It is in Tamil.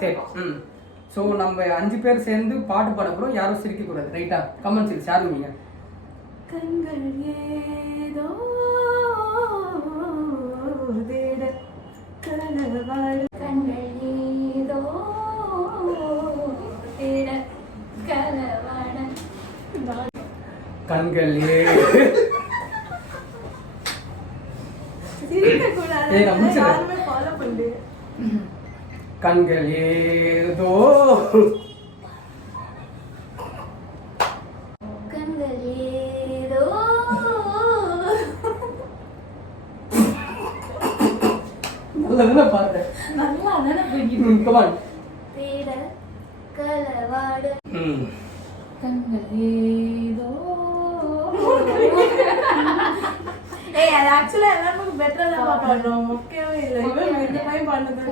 சரி. ஸோ நம்ம 5 பேர் சேர்ந்து பாட்டு பாட போகிறோம். யாரும் சிரிக்கக்கூடாது. ரைட்டா? கமெண்ட் யாரும் நீங்கள் கண்கள் ஏதோ தேட கலவாடு கண்கள் ஏதோ தேட கலவாட கண்கள் கண்கள் ஏதோ கண்கள் ஏதோ நல்லதுன்னா பாருங்க. நல்லா தானே கமான். தேட கலவாடு கண்கள் ஏதோ அது ஆக்சுவலா எல்லாருக்கும் பெட்டரா தான் பாடுறோம். முக்கியமே இல்லை. இவன் இந்த மாதிரி பாடுறது